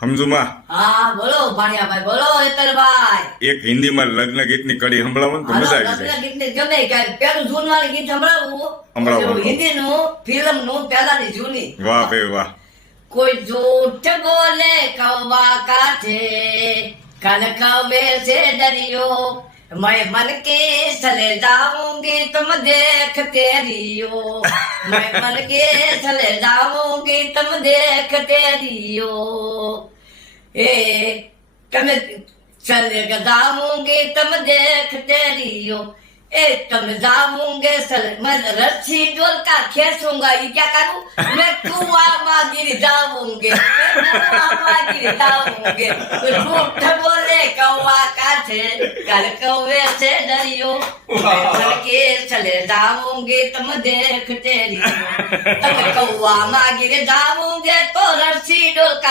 સમજુમાં હા બોલો ભાણિયાભાઈ, બોલો હેતરભાઈ. એક હિન્દીમાં લગ્ન ગીતની કડી સંભળાવો ને તો હાલો, મજા આવી જાય. લગ્ન ગીતની ગમે કાંઈ. પેલું જૂનવાળું ગીત સંભળાવવું. સંભળાવો. હિન્દીનું, ફિલ્મનું, પહેલાની જૂની. વાહ ભાઈ વાહ. કોઈ झूठ बोले कौवा काटे कल कौवे से डरियो मैं मन के चले जाऊंगी तुम देखते रहियो मैं मन के चले जाऊंगी तुम देखते रहियो ए તમે चले जाऊंगी तुम देखते रहियो ए तुम जाऊंगे चले मैं रस्सी डोल का खींचूंगा ये क्या करूं मैं कुआं में गिर जाऊंगे कुआं में गिर जाऊंगे तो झूठ बोले कौवा काटे कर कौवे से डरियो मैं मन के चले जाऊंगे तुम देखते रहियो तुम कौआ में गिर जाओगे तो रस्सी डोल का